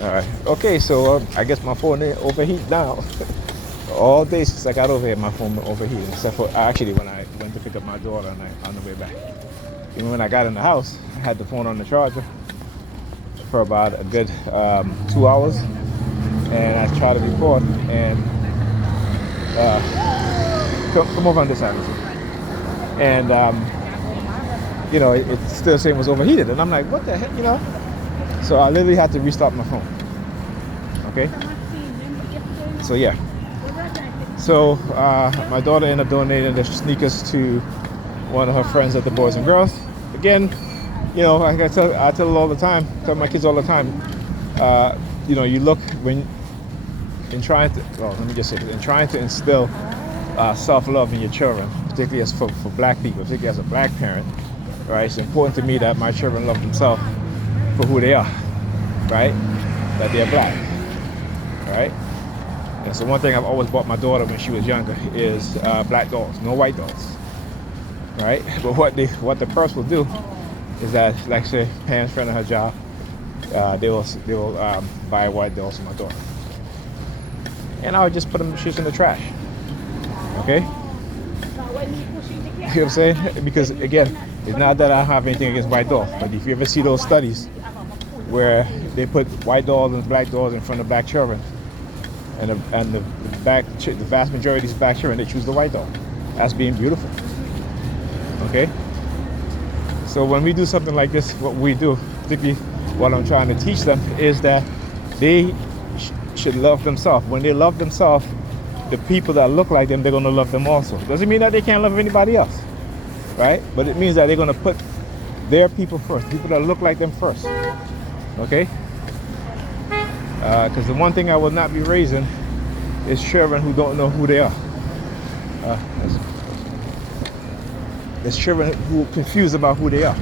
All right. Okay, so I guess my phone didn't overheat now. All day since I got over here, my phone been overheating. Except for actually when I went to pick up my daughter on the way back. Even when I got in the house, I had the phone on the charger for about a good 2 hours, and I tried to record. And come over on this side, and it's still saying it was overheated, and I'm like, what the heck. So I literally had to restart my phone. Okay. So yeah. So my daughter ended up donating the sneakers to one of her friends at the Boys and Girls. Again, like I tell her all the time, tell my kids all the time, you look when in trying to, well, let me just say this, in trying to instill self-love in your children, particularly as for black people, particularly as a black parent, right? It's important to me that my children love themselves for who they are, right? That they're black, right? And so one thing I've always bought my daughter when she was younger is black dolls, no white dolls, right? But what the purse will do is that, like say, Pam's friend at her job, they will buy white dolls for my daughter, and I would just put them shits in the trash. Okay? You know what I'm saying? Because again, it's not that I have anything against white dolls, but if you ever see those studies where they put white dolls and black dolls in front of black children, and the vast majority of these black children, they choose the white doll as being beautiful. Okay? So when we do something like this, what we do, particularly what I'm trying to teach them, is that they should love themselves. When they love themselves, the people that look like them, they're going to love them also. Doesn't mean that they can't love anybody else, right? But it means that they're going to put their people first, people that look like them first. Okay? Because the one thing I will not be raising is children who don't know who they are. There's children who are confused about who they are.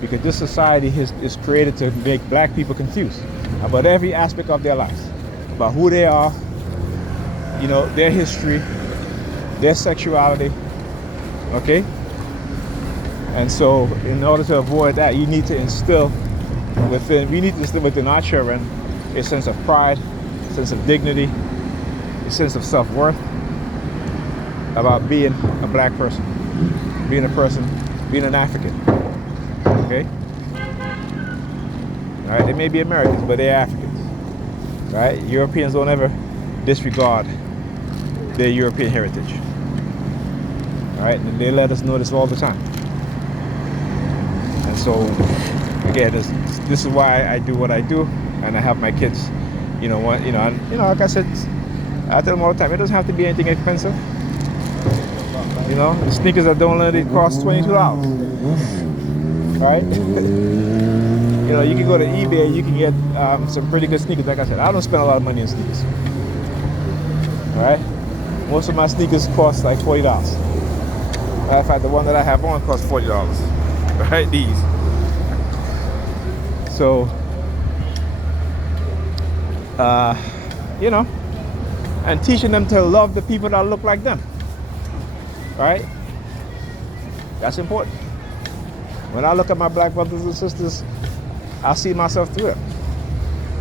Because this society is created to make black people confused about every aspect of their lives, about who they are, their history, their sexuality. Okay? And so in order to avoid that, we need to instill within our children a sense of pride, a sense of dignity, a sense of self-worth about being a black person, being an African. Okay? All right, they may be Americans, but they're Africans. Right? Europeans don't ever disregard their European heritage. All right, and they let us know this all the time. And so, again, this is why I do what I do, and I have my kids. Like I said, I tell them all the time, it doesn't have to be anything expensive. The sneakers at Donut, cost $22. Right? You can go to eBay, you can get some pretty good sneakers. Like I said, I don't spend a lot of money on sneakers. All right? Most of my sneakers cost like $40. Matter of fact, the one that I have on costs $40. Right? These. So, and teaching them to love the people that look like them. Right? That's important. When I look at my black brothers and sisters, I see myself through them.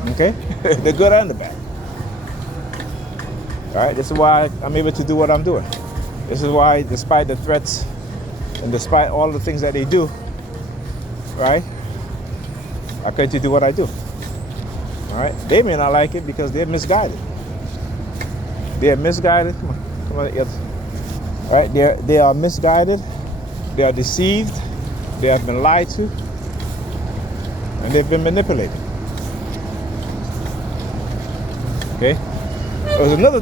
Okay? The good and the bad. All right? This is why I'm able to do what I'm doing. This is why, despite the threats and despite all the things that they do, right, I continue to do what I do. All right? They may not like it because they're misguided. They're misguided. Come on. All right? They are misguided. They are deceived. They have been lied to. And they've been manipulated. Okay? There's another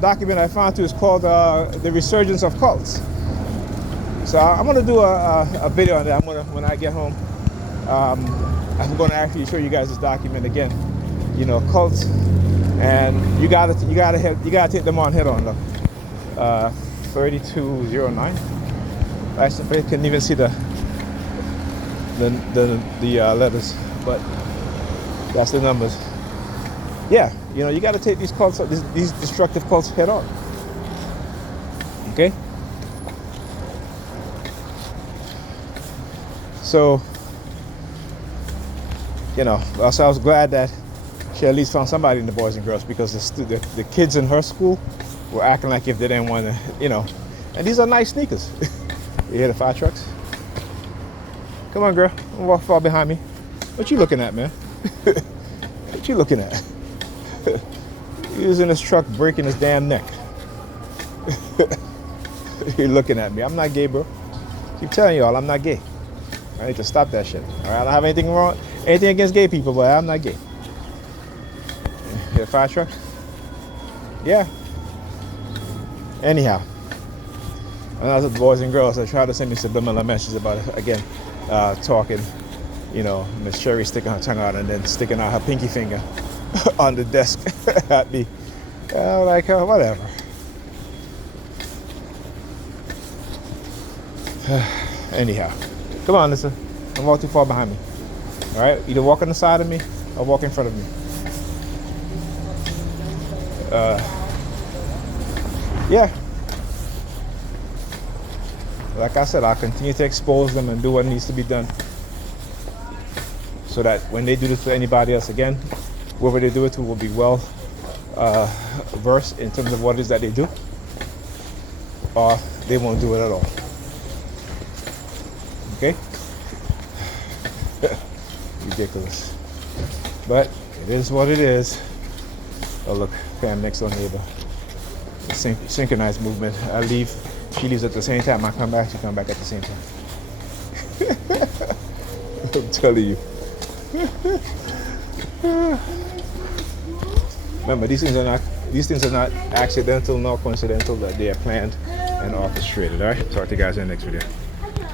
document I found too. It's called The Resurgence of Cults. So I'm going to do a video on that. When I get home, I'm going to actually show you guys this document again. Cults, and you gotta take them on head on. Look, 3209. I couldn't even see the letters, but that's the numbers. Yeah, you got to take these cults, these destructive cults head on. Okay. So, so I was glad that she at least found somebody in the Boys and Girls, because the kids in her school were acting like if they didn't want to, you know. And these are nice sneakers. You hear the fire trucks? Come on, girl. Don't walk far behind me. What you looking at, man? What you looking at? Using this truck, breaking his damn neck. You're looking at me. I'm not gay, bro. Keep telling y'all I'm not gay. I need to stop that shit. All right, I don't have anything against gay people, but I'm not gay. Hear the fire truck? Yeah. Anyhow, another Boys and Girls, I tried to send me subliminal messages about it again, talking. You know, Miss Sherry sticking her tongue out and then sticking out her pinky finger on the desk at me. Like, whatever. Anyhow, come on, listen. Don't walk too far behind me. All right, either walk on the side of me or walk in front of me. Yeah. Like I said, I'll continue to expose them and do what needs to be done, so that when they do this to anybody else again, whoever they do it to will be well versed in terms of what it is that they do, or they won't do it at all. Okay? Ridiculous. But it is what it is. Oh look, fam, next door neighbor. Synchronized movement. I leave, she leaves at the same time. I come back, she come back at the same time. I'm telling you. Remember, these things are not accidental nor coincidental, that they are planned and orchestrated. All right, talk to you guys in the next video.